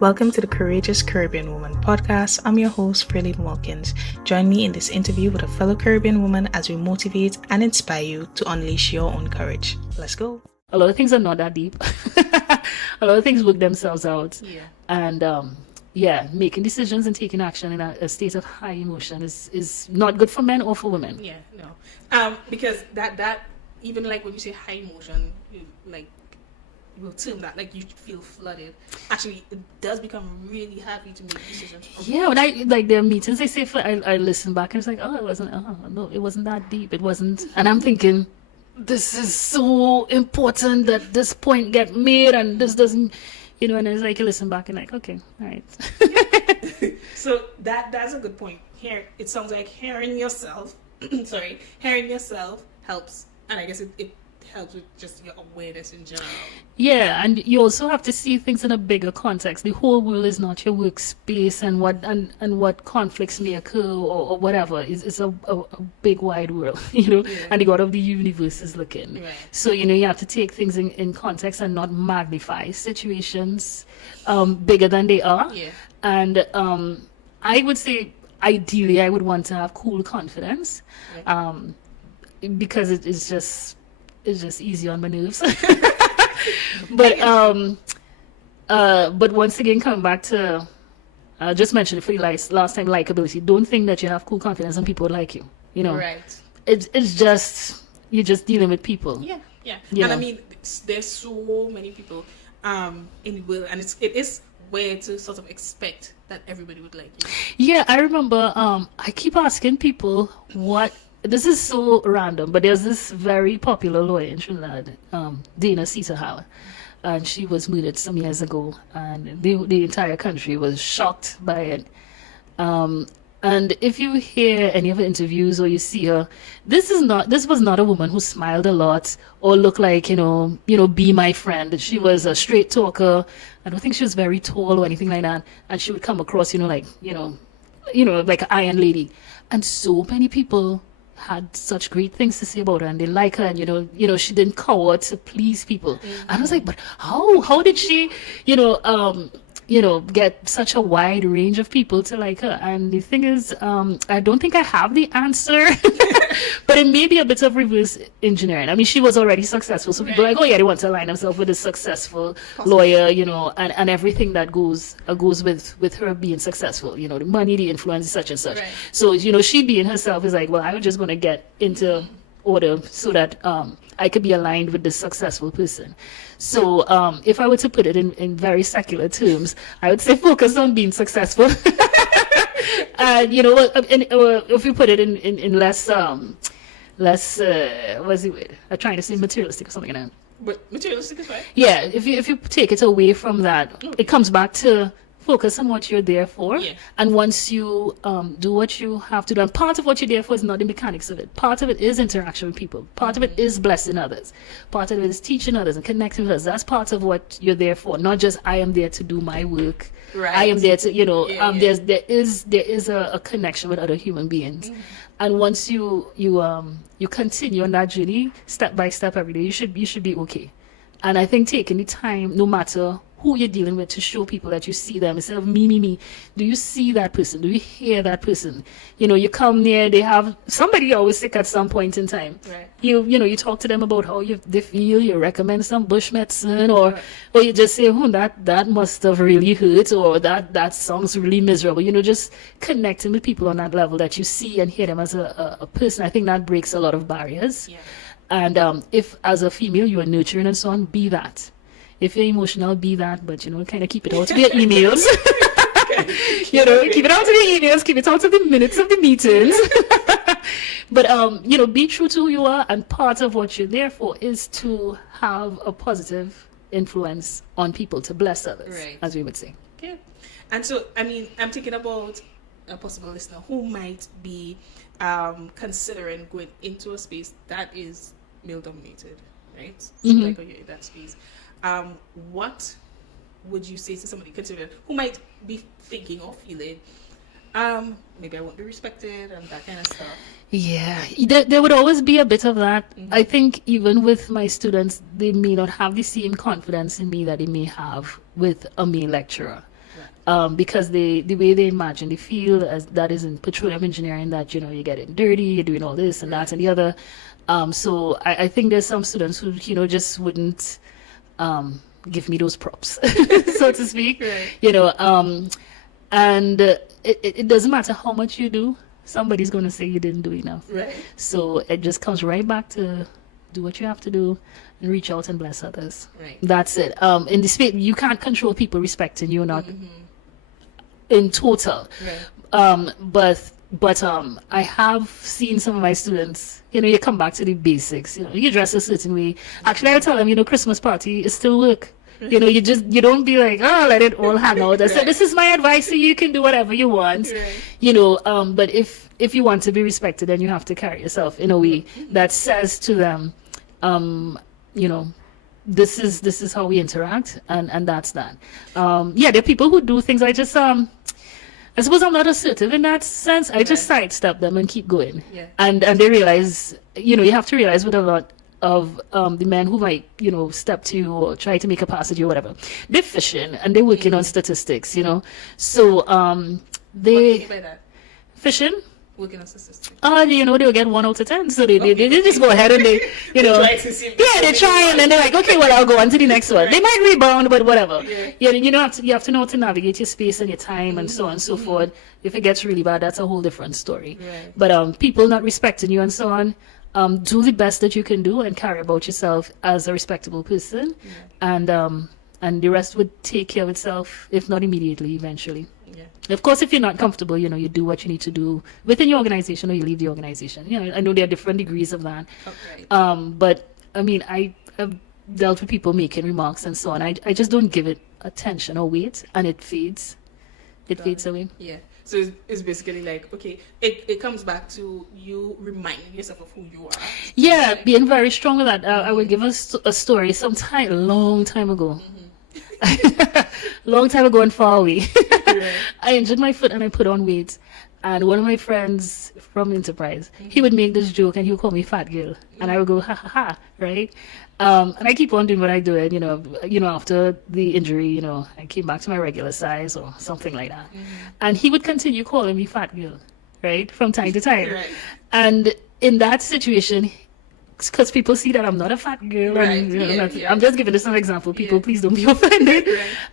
Welcome to the Courageous Caribbean Woman podcast. I'm your host, Freeline Wilkins. Join me in this interview with a fellow Caribbean woman as we motivate and inspire you to unleash your own courage. Let's go. A lot of things are not that deep. A lot of things work themselves out. Yeah. And making decisions and taking action in a state of high emotion is not good for men or for women. Yeah, no. Because that even like when you say high emotion, we'll term that like you feel flooded. Actually, it does become really happy to make decisions. Yeah, when I like their meetings, they say I listen back and it's like, it wasn't that deep. It wasn't, and I'm thinking, this is so important that this point get made and this doesn't, and it's like you listen back and like, okay, all right. So that's a good point. Here, it sounds like hearing yourself helps, and I guess it helps with just your awareness in general. Yeah, and you also have to see things in a bigger context. The whole world is not your workspace, and what conflicts may occur or whatever. It's a big wide world, Yeah. and the God of the universe is looking. Right. So, you have to take things in context and not magnify situations bigger than they are. Yeah. And I would say, ideally, I would want to have cool confidence, Right. because it's just easy on my nerves. But once again, coming back to just mentioned it for you last time, likability. Don't think that you have cool confidence and people like you. Right. It's just you're just dealing with people. Yeah. Yeah. And I mean, there's so many people in the world, and it is weird to sort of expect that everybody would like you. Yeah, I remember. I keep asking people what. This is so random, but there's this very popular lawyer in Trinidad, Dana Cetahal, and she was murdered some years ago, and the entire country was shocked by it. And if you hear any of her interviews or you see her, this was not a woman who smiled a lot or looked like, be my friend. She was a straight talker. I don't think she was very tall or anything like that. And she would come across, like an iron lady. And so many people had such great things to say about her, and they like her, and she didn't cower to please people. And I was like, but how did she get such a wide range of people to like her? And the thing is, I don't think I have the answer, but it may be a bit of reverse engineering. I mean, she was already successful, so people are like, oh yeah, they want to align themselves with a successful lawyer, and everything that goes with her being successful, the money, the influence, such and such. Right. So, she being herself is like, well, I'm just going to get into order so that I could be aligned with this successful person. So if I were to put it in very secular terms, I would say focus on being successful. And if you put it in less what's the word? I'm trying to say materialistic or something like that. But materialistic is right. Yeah, if you take it away from that, it comes back to focus on what you're there for. Yeah. And once you do what you have to do, and part of what you're there for is not the mechanics of it. Part of it is interaction with people. Part of it is blessing others. Part of it is teaching others and connecting with others. That's part of what you're there for. Not just I am there to do my work. Right. I am there to, Yeah. there is a connection with other human beings. Mm-hmm. And once you continue on that journey step by step every day, you should be okay. And I think taking the time, no matter who you're dealing with, to show people that you see them instead of me. Do you see that person? Do you hear that person? You come near, they have somebody always sick at some point in time. Right. You talk to them about how they feel, you recommend some bush medicine, or you just say, that must have really hurt, or that sounds really miserable. Just connecting with people on that level that you see and hear them as a person. I think that breaks a lot of barriers. Yeah. And if as a female you are nurturing and so on, be that. If you're emotional, be that, but kind of keep it out to your emails. Keep it out to the emails, keep it out to the minutes of the meetings. But be true to who you are, and part of what you're there for is to have a positive influence on people, to bless others, right, as we would say. Okay. And so, I mean, I'm thinking about a possible listener who might be considering going into a space that is male dominated, right? So Mm-hmm. like, you're in that space. What would you say to somebody considering who might be thinking or feeling, maybe I won't be respected and that kind of stuff? Yeah, there would always be a bit of that. Mm-hmm. I think even with my students, they may not have the same confidence in me that they may have with a male lecturer. because the way they imagine the field as that is in petroleum engineering, that you're getting dirty, you're doing all this and that and the other. So I think there's some students who just wouldn't give me those props, so to speak. Right. And it doesn't matter how much you do, somebody's going to say you didn't do enough. Right. So it just comes right back to do what you have to do and reach out and bless others. Right. That's it. In the space, you can't control people respecting you or not in total. Right. But I have seen some of my students, you come back to the basics, you dress a certain way. Actually, I tell them, Christmas party is still work. You don't be like, oh, let it all hang out. I said, this is my advice, so you can do whatever you want. Right. But if you want to be respected, then you have to carry yourself in a way that says to them, this is how we interact, and that's that. There are people who do things. I suppose I'm not assertive in that sense. I just sidestep them and keep going. Yeah. And they realize, you have to realize with a lot of the men who might, step to you or try to make a pass at you or whatever, they're fishing and they're working on statistics, So What do they you mean by that? fishing. Working on statistics. They'll get 1 out of 10. So they just go ahead and they Try to see if they try and then they're like, okay, well, I'll go on to the next one. They might rebound, but whatever. Yeah. You have to know how to navigate your space and your time and so on and so forth. If it gets really bad, that's a whole different story. Right. But people not respecting you and so on, do the best that you can do and carry about yourself as a respectable person, and the rest would take care of itself, if not immediately, eventually. Yeah. Of course, if you're not comfortable, you do what you need to do within your organization, or you leave the organization. I know there are different degrees of that. Okay. But I mean, I've dealt with people making remarks and so on. I just don't give it attention or weight, and it fades. It fades away. Yeah. So it's basically like, okay, it comes back to you reminding yourself of who you are. Yeah, being very strong with that. I will give us a story sometime, a long time ago. Long time ago and far away. Right. I injured my foot and I put on weight. And one of my friends from Enterprise, he would make this joke and he would call me fat girl. And I would go, ha ha ha, right? And I keep on doing what I do. And, after the injury, I came back to my regular size or something like that. And he would continue calling me fat girl, right? From time to time. Right. And in that situation, because people see that I'm not a fat girl. Right. And, I'm just giving this an example. People, please don't be offended.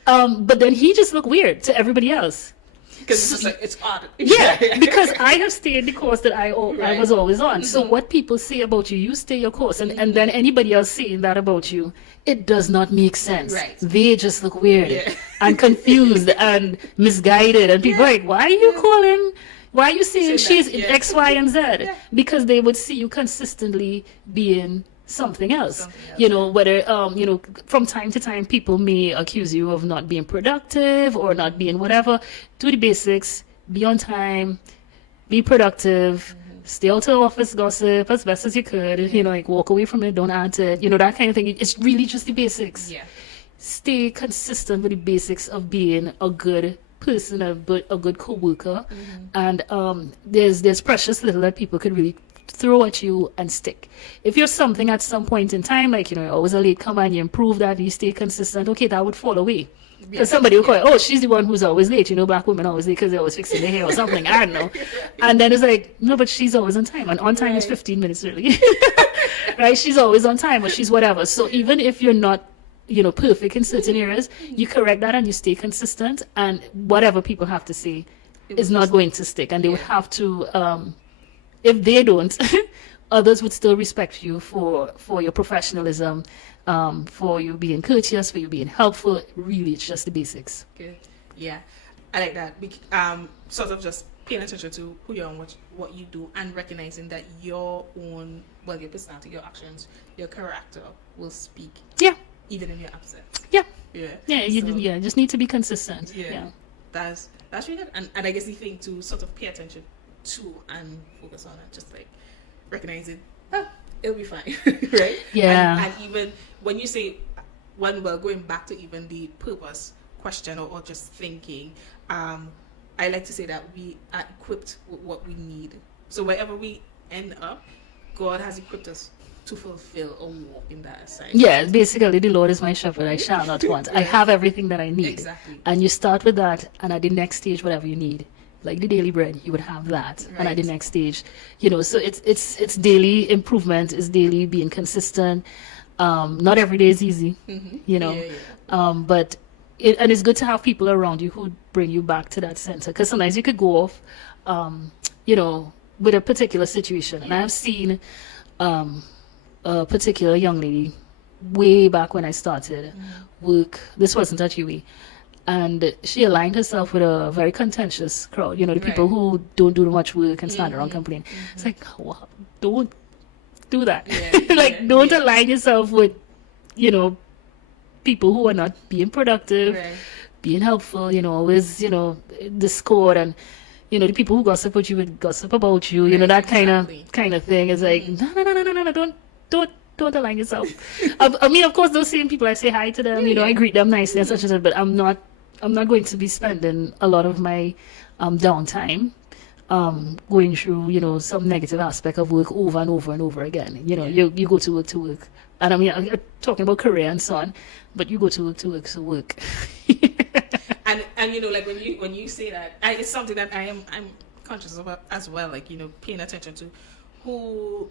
Right. But then he just looked weird to everybody else. Because it's like, it's odd. Yeah, because I have stayed the course that I Right. was always on. So what people say about you, you stay your course. And then anybody else saying that about you, it does not make sense. Right. They just look weird Yeah. and confused and misguided. And people are like, why are you saying she's that? Yeah. X, Y, and Z? Yeah. Because they would see you consistently being something else. Something else. Whether from time to time people may accuse you of not being productive or not being whatever. Do the basics, be on time, be productive, stay out of office gossip as best as you could, walk away from it, don't add to it, that kind of thing. It's really just the basics. Yeah. Stay consistent with the basics of being a good person, a good co-worker. And there's precious little that people could really throw at you and stick. If you're something at some point in time, like you're always a late comer and you improve that, you stay consistent, okay, that would fall away. Because somebody will call it, oh, she's the one who's always late. Black women always late because they're always fixing their hair or something. I don't know. And then it's like, no, but she's always on time. And on time is 15 minutes early. Right? She's always on time or she's whatever. So even if you're not perfect in certain areas, you correct that and you stay consistent, and whatever people have to say is not going to stick. And they would have to, if they don't, others would still respect you for your professionalism, for you being courteous, for you being helpful. Really, it's just the basics. Good. Yeah, I like that. Sort of just paying attention to who you are and what you do, and recognizing that your personality, your actions, your character will speak. Yeah. Even in your absence. Yeah. Yeah. Yeah. You just need to be consistent. Yeah. That's really good. And I guess the thing to sort of pay attention to and focus on it, just like recognizing, it'll be fine, right? Yeah. And even when you say, when we're going back to even the purpose question or just thinking, I like to say that we are equipped with what we need. So wherever we end up, God has equipped us to fulfill or walk in that assignment. Yeah, basically, the Lord is my shepherd, I shall not want. I have everything that I need. Exactly. And you start with that, and at the next stage, whatever you need, like the daily bread, you would have that. And at the next stage, so it's daily improvement, it's daily being consistent. Not every day is easy, but and it's good to have people around you who bring you back to that center, because sometimes you could go off, with a particular situation. And I've seen a particular young lady way back when I started work. This wasn't at UE. And she aligned herself with a very contentious crowd, the people who don't do much work and stand around complaining. It's like, wow, don't do that. Don't align yourself with, people who are not being productive, being helpful, always, discord, and the people who gossip about you would gossip about you, that kind of thing. Is like, no, don't align yourself. I mean, of course, those same people, I say hi to them, I greet them nicely and such and such, but I'm not going to be spending a lot of my downtime going through, some negative aspect of work over and over and over again. You go to work. And I mean, I'm talking about career and so on, but you go to work, so work. And like when you say that, it's something that I'm conscious of as well, like, paying attention to who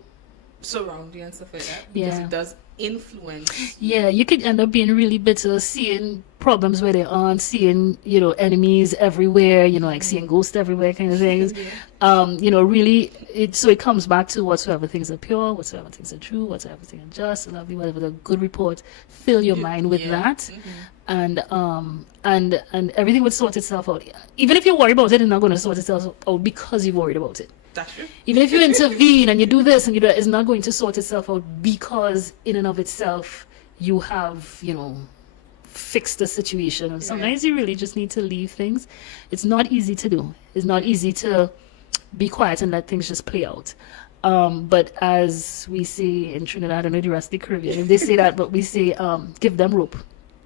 surround you and stuff like that, because it does influence. Yeah, you could end up being really bitter, seeing problems where they aren't, seeing enemies everywhere, like seeing ghosts everywhere, kind of things. Really, it comes back to whatsoever things are pure, whatsoever things are true, whatsoever things are just, lovely, whatever the good report. Fill your mind with that, and everything would sort itself out. Even if you worry about it, it's not going to sort itself out because you worried about it. That's true. Even if you intervene and you do this and you do that, it's not going to sort itself out because in and of itself you have, fixed the situation. And sometimes you really just need to leave things. It's not easy to do. It's not easy to be quiet and let things just play out. But as we say in Trinidad, I don't know the rest of the Caribbean, if they say that, but we say, give them rope.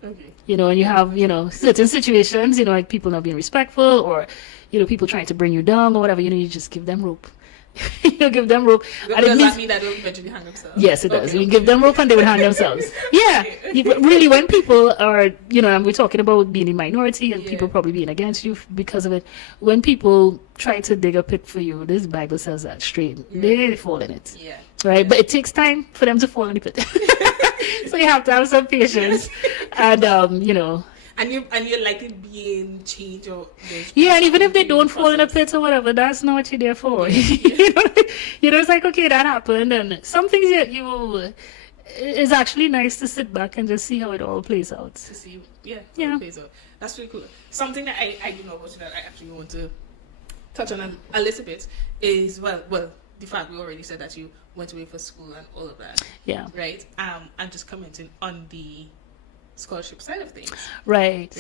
Okay. And you have, certain situations, like people not being respectful, or, people trying to bring you down or whatever, you just give them rope. Give them rope. Does that mean that they'll eventually hang themselves? Yes, it does. You give them rope and they will hang themselves. Yeah. Really, when people are, and we're talking about being a minority and people probably being against you because of it, when people try to dig a pit for you, this Bible says that straight, they fall in it. Yeah. Right? But it takes time for them to fall in the pit. So you have to have some patience. And, And you're likely being changed or and even if they don't fall in a pit or whatever, that's not what you're there for. It's like, okay, that happened, and some things it's actually nice to sit back and just see how it all plays out. To see, how it plays out. That's really cool. Something that I do know about you that I actually want to touch on a little bit is well, the fact we already said that you went away for school and all of that. Yeah. Right. I'm just commenting on the scholarship side of things. Right.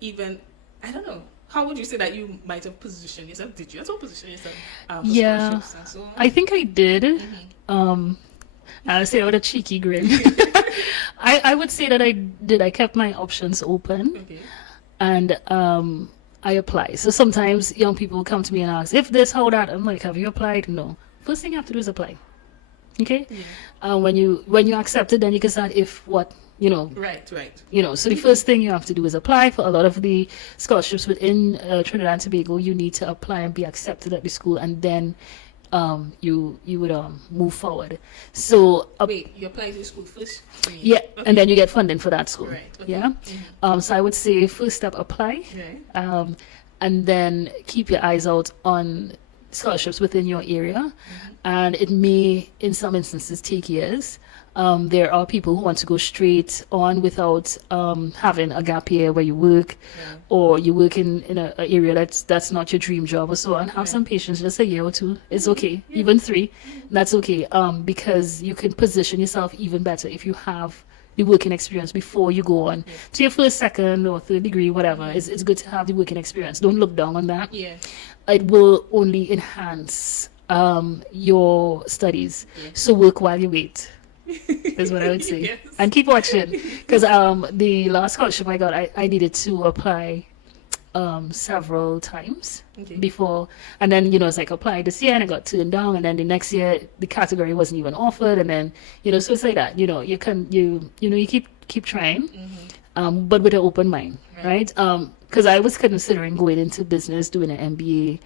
Even I don't know, how would you say that you might have positioned yourself? Did you at all position yourself for scholarships and so on? I think I did. I'll say with a cheeky grin. I would say that I did. I kept my options open, and I apply. So sometimes young people come to me and ask, if this, how that. I'm like, have you applied? No. First thing you have to do is apply. Okay. When you accept it, then you can start if what. Right. So the first thing you have to do is apply for a lot of the scholarships within Trinidad and Tobago. You need to apply and be accepted at the school, and then you would move forward. So wait, you apply to the school first? Yeah, and then you get funding for that school. Right. Okay. Yeah. So I would say first step, apply, and then keep your eyes out on scholarships within your area, and it may in some instances take years. There are people who want to go straight on without having a gap year where you work, or you work in an area that's not your dream job or so on. Have some patience, just a year or two. It's okay, even 3, that's okay, because you can position yourself even better if you have the working experience before you go on to your first, second, or third degree, whatever. It's good to have the working experience. Don't look down on that. It will only enhance your studies. So work while you wait. Is what I would say. And keep watching, because the last scholarship I got, I needed to apply several times Okay. before, and then it's like applied this year and I got turned down, and then the next year the category wasn't even offered, and then so it's like that. You keep trying, but with an open mind, right? Because I was considering going into business, doing an MBA.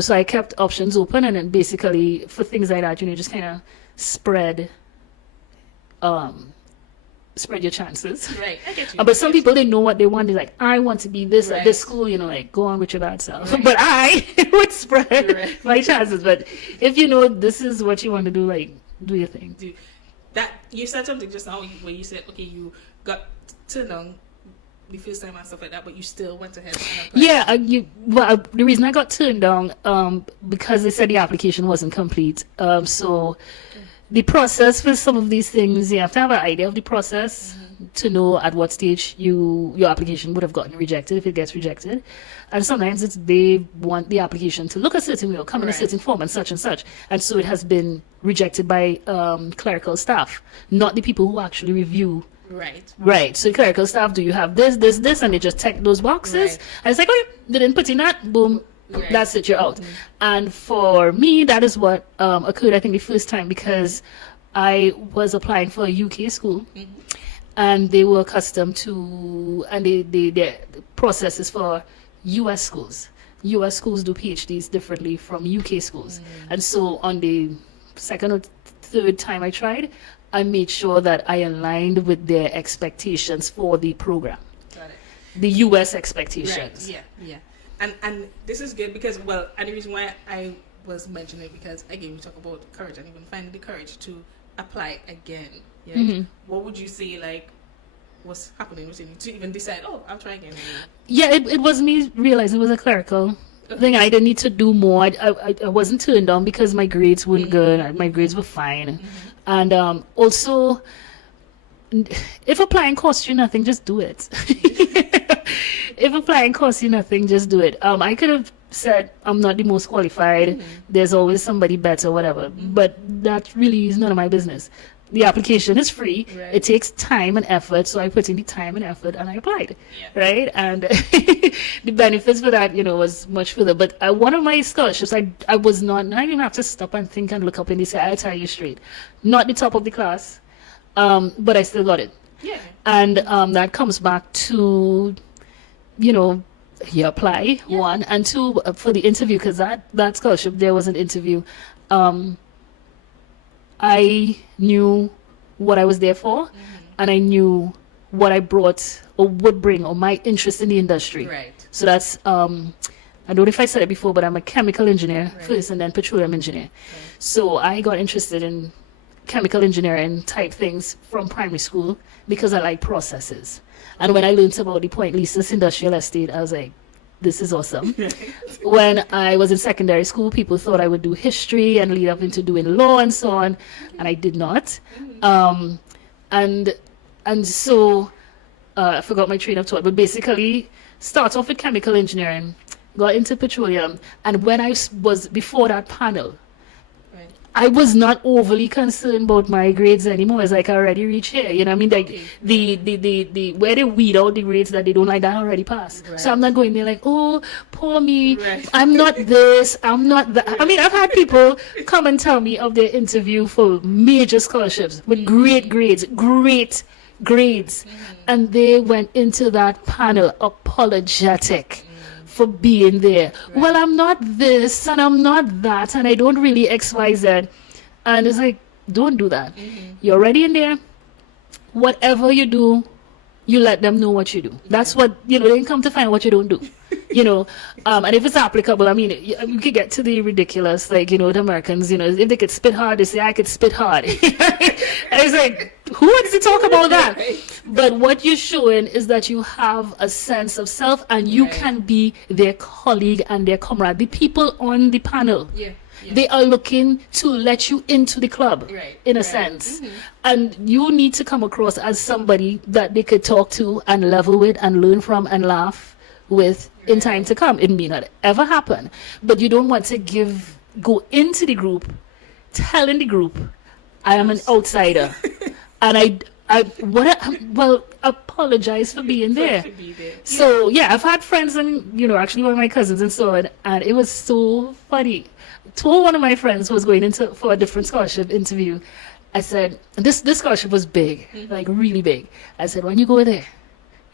So I kept options open, and then basically for things like that, just kind of spread your chances. Right, I get you. But some people, they know what they want. They're like, I want to be this at this school, like go on with your bad self. Right. But I would spread Right. my chances. But if this is what you want to do, like do your thing. That you said something just now where you said, okay, you got turned down the first time and stuff like that, but you still went ahead and applied. Yeah, the reason I got turned down, because they said the application wasn't complete. So the process for some of these things, you have to have an idea of the process to know at what stage your application would have gotten rejected if it gets rejected. And sometimes they want the application to look a certain way or come in a certain form and such. And so it has been rejected by clerical staff, not the people who actually review. Right. So clerical staff, do you have this, and they just check those boxes. Right. And it's like, oh, they didn't put in that, boom, that's it, you're out. And for me, that is what occurred, I think, the first time, because I was applying for a UK school, and they were accustomed to, and their processes for US schools. US schools do PhDs differently from UK schools. And so on the second or third time I tried, I made sure that I aligned with their expectations for the program. Got it. The US expectations. Right. Yeah. And this is good because, and the reason why I was mentioning it, because again we talk about courage and even finding the courage to apply again. Yeah. What would you say, like, what's happening within you to even decide, oh, I'll try again? Yeah, it was me realizing it was a clerical thing. I didn't need to do more. I wasn't turned down because my grades weren't good. My grades were fine. And also, if applying costs you nothing, just do it. If applying costs you nothing, just do it. I could have said I'm not the most qualified. There's always somebody better, whatever. But that really is none of my business. The application is free. Right. It takes time and effort, so I put in the time and effort and I applied. Right? And the benefits for that, was much further. But one of my scholarships, I was not even have to stop and think and look up and they say, I'll tell you straight. Not the top of the class, but I still got it. Yeah. And that comes back to, you apply, one, and two, for the interview, because that scholarship, there was an interview. I knew what I was there for, and I knew what I brought or would bring, or my interest in the industry. Right. So that's, I don't know if I said it before, but I'm a chemical engineer first and then petroleum engineer. So I got interested in chemical engineering type things from primary school because I like processes. And when I learned about the Point Lisas industrial estate, I was like, this is awesome. When I was in secondary school, people thought I would do history and lead up into doing law and so on, and I did not. And so I forgot my train of thought, but basically start off with chemical engineering, got into petroleum, and when I was before that panel, I was not overly concerned about my grades anymore. It's like I already reached here. You know what I mean? Like the where they weed out the grades that they don't like, that already passed. So I'm not going there like, oh, poor me. I'm not this. I'm not that. I mean, I've had people come and tell me of their interview for major scholarships with great grades, and they went into that panel apologetic for being there. Well, I'm not this and I'm not that and I don't really XYZ. And it's like, don't do that. You're already in there. Whatever you do, you let them know what you do. That's what, they didn't come to find what you don't do. And if it's applicable, I mean, you could get to the ridiculous, like, the Americans, if they could spit hard, they say, I could spit hard. And it's like, who wants to talk about that? But what you're showing is that you have a sense of self and you can be their colleague and their comrade. The people on the panel, they are looking to let you into the club, in a sense. And you need to come across as somebody that they could talk to and level with and learn from and laugh with in time to come. It may not ever happen, but you don't want to go into the group telling the group I am an outsider and Well, apologize for being there. To be there. So yeah, I've had friends and actually one of my cousins and so on, and it was so funny. Told one of my friends who was going into for a different scholarship interview, I said this scholarship was big, like really big. I said when you go there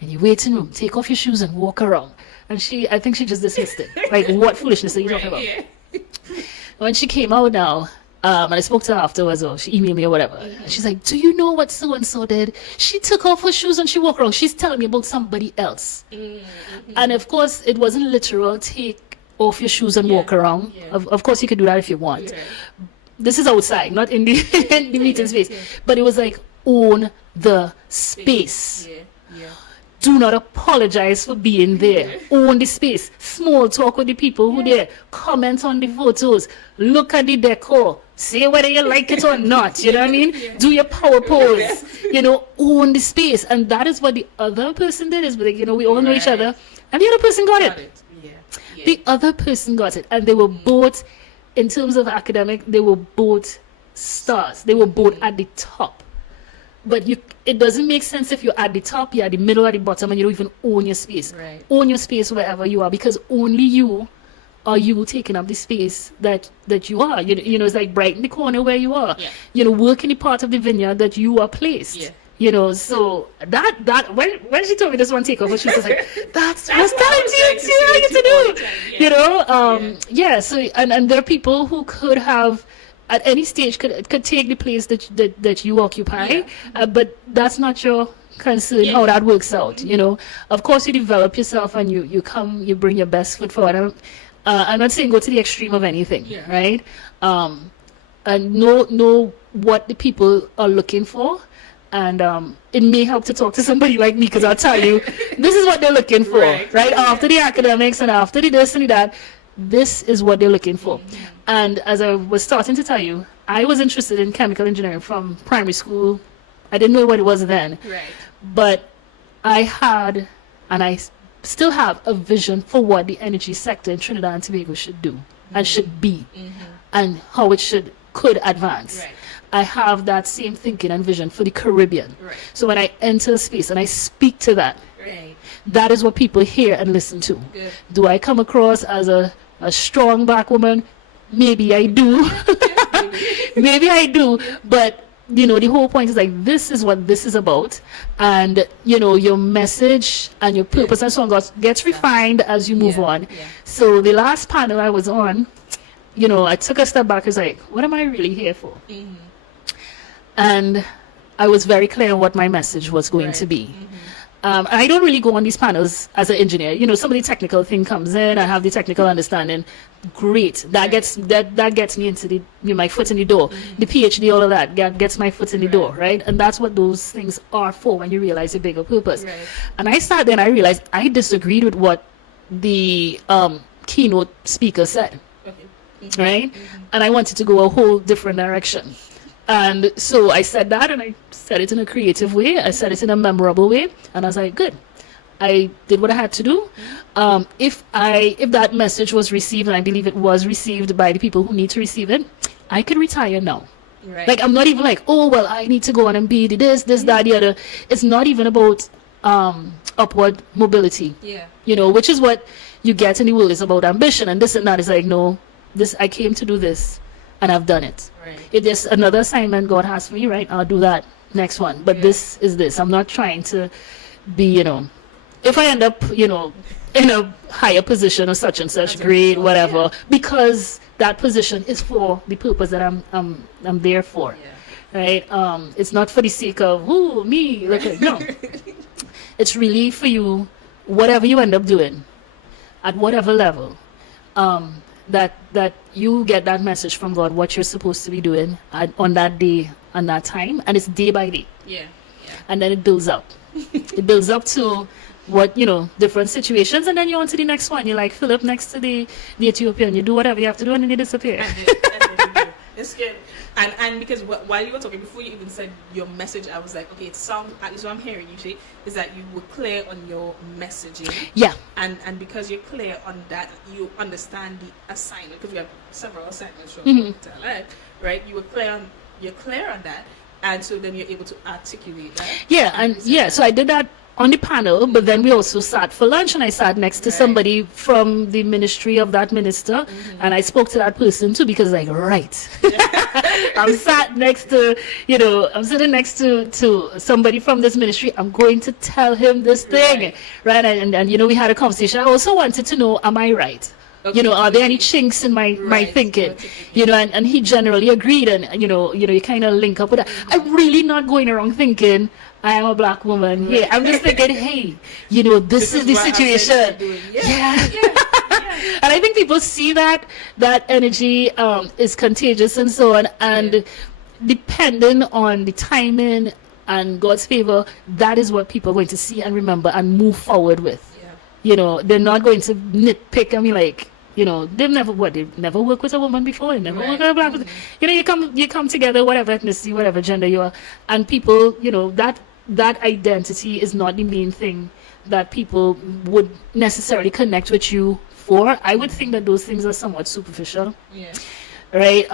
and you waiting room, take off your shoes and walk around. And I think she just dismissed it. Like, what foolishness are you talking about? Yeah. When she came out now, and I spoke to her afterwards, or she emailed me or whatever. And she's like, do you know what so-and-so did? She took off her shoes and she walked around. She's telling me about somebody else. And of course, it wasn't literal, take off your shoes and walk around. Yeah. Of course, you could do that if you want. Yeah. This is outside, not in the, in the meeting space. But it was like, own the space. Yeah. Yeah. Do not apologize for being there. Own the space. Small talk with the people who there. Comment on the photos. Look at the decor. Say whether you like it or not. You know what I mean? Yeah. Do your power pose. Own the space. And that is what the other person did. Is like, we all know each other. And the other person got it. Yeah. Yeah. The other person got it. And they were both, in terms of academic, they were both stars. They were both at the top. But it doesn't make sense if you're at the top, you're at the middle, at the bottom, and you don't even own your space. Right. Own your space wherever you are, because only you are taking up the space that you are. It's like brighten the corner where you are. Yeah. Work in the part of the vineyard that you are placed. Yeah. So that when she told me this one take off, she was like, that's what I was telling you to do. Yeah. So and there are people who could have at any stage could take the place that you occupy, but that's not your concern how that works out. Of course you develop yourself and you bring your best foot forward. I'm not saying go to the extreme of anything, right? And know what the people are looking for. And it may help to talk to somebody like me, because I'll tell you, this is what they're looking for, right? After the academics and after the this and the that, this is what they're looking for. And as I was starting to tell you, I was interested in chemical engineering from primary school. I didn't know what it was then. Right. But I had, and I still have, a vision for what the energy sector in Trinidad and Tobago should do and should be, and how it could advance. Right. I have that same thinking and vision for the Caribbean. Right. So when I enter a space and I speak to that, Right. that is what people hear and listen to. Good. Do I come across as a strong black woman? Maybe I do. Maybe I do. But, the whole point is like, this is what this is about. And, your message and your purpose and so on gets refined as you move on. Yeah. So the last panel I was on, I took a step back. I was like, what am I really here for? And I was very clear on what my message was going to be. I don't really go on these panels as an engineer. Some of the technical thing comes in. I have the technical understanding. Great. That gets me into my foot in the door. The PhD, all of that gets my foot in the door, right? And that's what those things are for when you realize a bigger purpose. Right. And I sat there and I realized I disagreed with what the keynote speaker said, Okay. right? And I wanted to go a whole different direction. And so I said that, and I said it in a creative way. I said it in a memorable way, and I was like, good. I did what I had to do. If that message was received, and I believe it was received by the people who need to receive it, I could retire now. Right. Like, I'm not even like, oh, well, I need to go on and be this, that, the other. It's not even about upward mobility. Yeah. Which is what you get in the world. It's about ambition, and this and that. It's like, no, I came to do this, and I've done it. Right. If there's another assignment God has for me, right, I'll do that next one. But this is this. I'm not trying to be, if I end up, in a higher position or such and such, grade, whatever, because that position is for the purpose that I'm there for, right? It's not for the sake of, ooh, me, no. It's really for you, whatever you end up doing, at whatever level, that you get that message from God, what you're supposed to be doing on that day, on that time, and it's day by day. Yeah. And then it builds up. It builds up to what, different situations, and then you're on to the next one. You're like Philip next to the Ethiopian. You do whatever you have to do, and then you disappear. It's good. And because while you were talking, before you even said your message, I was like, okay, at least what I'm hearing you say is that you were clear on your messaging. Yeah. And because you're clear on that, you understand the assignment, because we have several assignments from right? You're clear on that, And so then you're able to articulate that. Yeah, and yeah, so I did that on the panel, but then we also sat for lunch, and I sat next to somebody from the ministry of that minister, and I spoke to that person too, because like, right, I'm sat next to, I'm sitting next to somebody from this ministry. I'm going to tell him this thing, right? And we had a conversation. I also wanted to know, am I right? Okay. Are there any chinks in my thinking? And he generally agreed, and you kind of link up with that. I'm really not going around thinking I am a black woman. Right. Yeah, I'm just thinking, hey, this is the situation. Yeah. And I think people see that energy is contagious and so on, and depending on the timing and God's favor, that is what people are going to see and remember and move forward with. They're not going to nitpick. I mean, like, they've never worked with a woman before. They never worked with a black person. You come together, whatever ethnicity, whatever gender you are, and people, that identity is not the main thing that people would necessarily connect with you for. I would think that those things are somewhat superficial. Yeah. Right?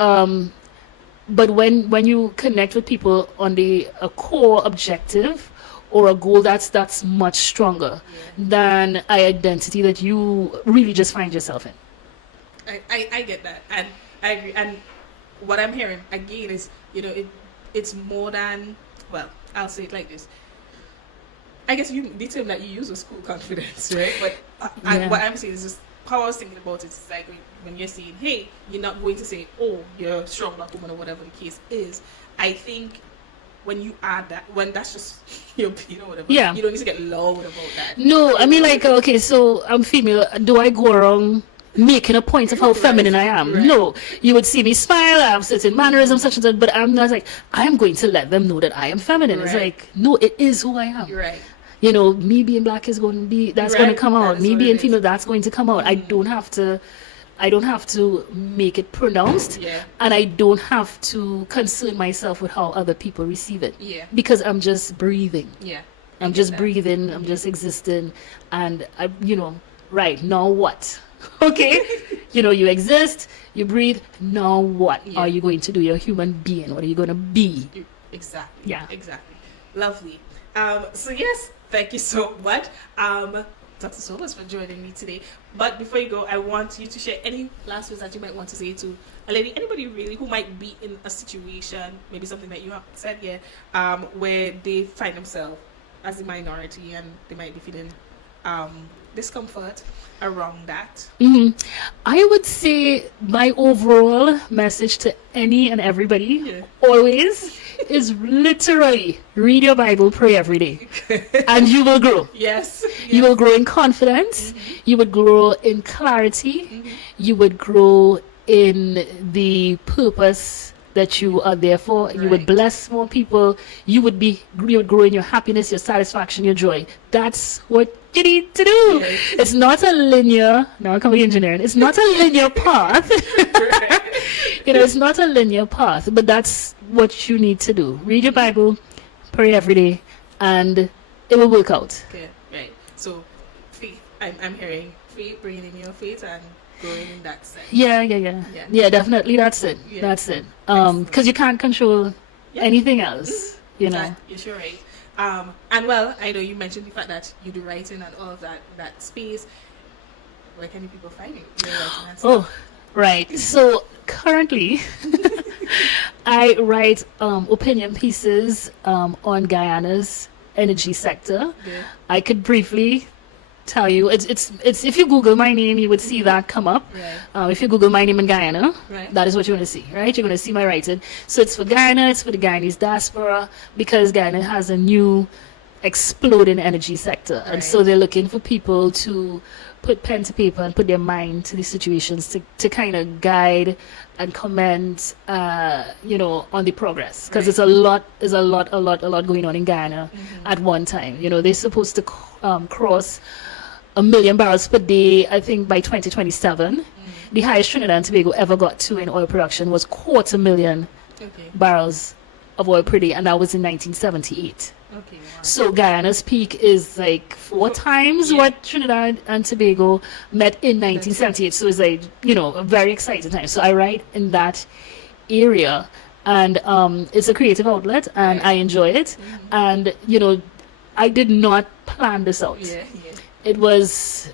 But when you connect with people on a core objective, or a goal that's much stronger than an identity that you really just find yourself in. I get that, and I agree. And what I'm hearing again is, it's more than, well, I'll say it like this. I guess the term that you use was cool confidence, right? But what I'm saying is just how I was thinking about it is like when you're saying, hey, you're not going to say, oh, you're a strong black woman or whatever the case is. I think when you add that, when that's just your opinion or whatever, you don't need to get loud about that. No, I mean, like, okay, so I'm female. Do I go around making a point of how feminine I am? Right. No. You would see me smile, I have certain mannerisms, such and such, but I'm not like, I'm going to let them know that I am feminine. Right. It's like, no, it is who I am. Right. Me being black is going to be, that's going to come out. Me being female, that's going to come out. I don't have to make it pronounced, and I don't have to concern myself with how other people receive it. Yeah. Because I'm just breathing. Yeah. I'm just breathing. I'm just existing, and right now what? Okay. You exist. You breathe. Now what are you going to do? You're a human being. What are you going to be? Exactly. Yeah. Exactly. Lovely. So yes, thank you so much. Dr. Sobers, for joining me today. But before you go, I want you to share any last words that you might want to say to a lady, anybody really who might be in a situation, maybe something that you have said here, where they find themselves as a minority and they might be feeling discomfort around that. I would say my overall message to any and everybody always is literally read your Bible, pray every day, and you will grow. Yes. You will grow in confidence. You would grow in clarity. You would grow in the purpose that you are there for. Right. You would bless more people. You would grow in your happiness, your satisfaction, your joy. That's what you need to do. Yes. It's not a linear, now I'm coming to engineering, it's not a linear path. It's not a linear path, but that's what you need to do. Read your Bible, pray every day, and it will work out. Okay, right. So faith, I'm hearing faith, bringing in your faith and growing in that sense. Yeah, definitely, that's it. That's it. Because you can't control anything else, You're sure right. And well, I know you mentioned the fact that you do writing and all of that space. Where can people find you? Oh, right. So currently, I write opinion pieces on Guyana's energy sector. Yeah. I could briefly tell you, it's if you Google my name, you would see that come up. Right. If you Google my name in Guyana, that is what you're going to see, right? You're going to see my writing. So it's for Guyana, it's for the Guyanese diaspora, because Guyana has a new exploding energy sector. Right. And so they're looking for people to put pen to paper and put their mind to these situations to kind of guide and comment, on the progress. Because there's a lot going on in Guyana at one time. They're supposed to cross 1 million barrels per day, I think, by 2027. The highest Trinidad and Tobago ever got to in oil production was 250,000 barrels of oil per day, and that was in 1978. Okay, wow. So Guyana's peak is like 4 times what Trinidad and Tobago met in 1978. So it's like, a very exciting time. So I write in that area, and it's a creative outlet, and I enjoy it. And I did not plan this out. Yeah. It was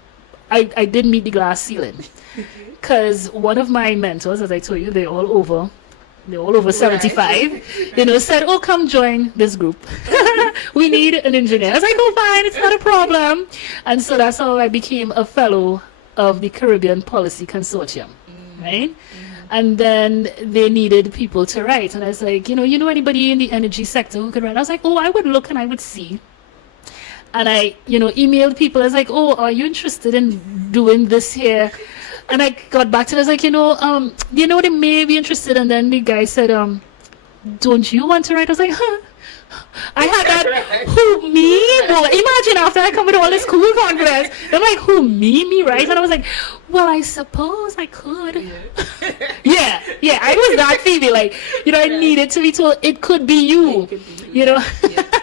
I did meet the glass ceiling because one of my mentors, as I told you, they're all over 75, said, oh, come join this group. We need an engineer. I was like, oh, fine, it's not a problem. And so that's how I became a fellow of the Caribbean Policy Consortium, right? And then they needed people to write. And I was like, you know anybody in the energy sector who could write? I was like, oh, I would look and I would see. And I, emailed people. I was like, oh, are you interested in doing this here? And I got back to them. I was like, they may be interested. And then the guy said, don't you want to write? I was like, huh. I had that, who, me? Well, imagine after I come with all this cool confidence. I'm like, who, me, right? And I was like, well, I suppose I could. Yeah, I was that Phoebe. Like, I needed to be told, it could be you.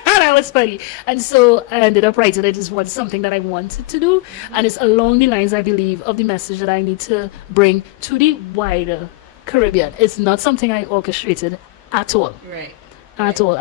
That was funny. And so I ended up writing it. It was something that I wanted to do. And it's along the lines, I believe, of the message that I need to bring to the wider Caribbean. It's not something I orchestrated at all. Right. At all.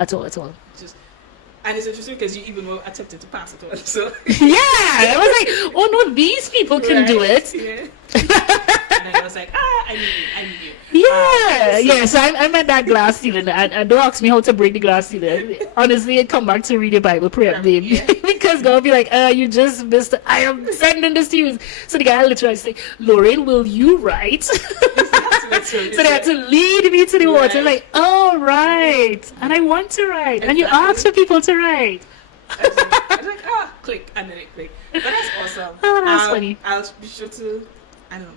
And it's interesting because you even were attempting to pass it on. So yeah, I was like, oh no, these people can do it. Yeah. And then I was like, I need you. Yeah. So I'm at that glass ceiling, and don't ask me how to break the glass ceiling. Honestly, I'd come back to read your Bible, pray up, babe. Yeah. Because God will be like, you just missed it. I am sending this to you. So the guy literally say, Lorraine, will you write? So they had to lead me to the water. Like, oh, right. And I want to write. And you ask for people to write. I was like, click, and then it clicked. But that's awesome. Oh, that's funny. I'll be sure to,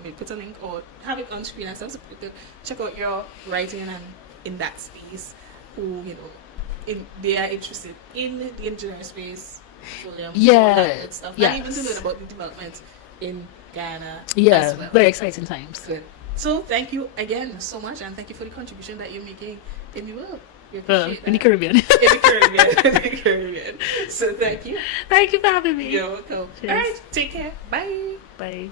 maybe put a link or have it on screen and stuff so people can check out your writing and in that space who, they are interested in the engineering space. Petroleum, all that good stuff. Yes. And even to learn about the development in Ghana Yeah, as well. very exciting times. Good. So thank you again so much, and thank you for the contribution that you're making in the world. We appreciate In the that. Caribbean. In the Caribbean. So thank you. Thank you for having me. You're welcome. Cheers. All right, take care. Bye. Bye.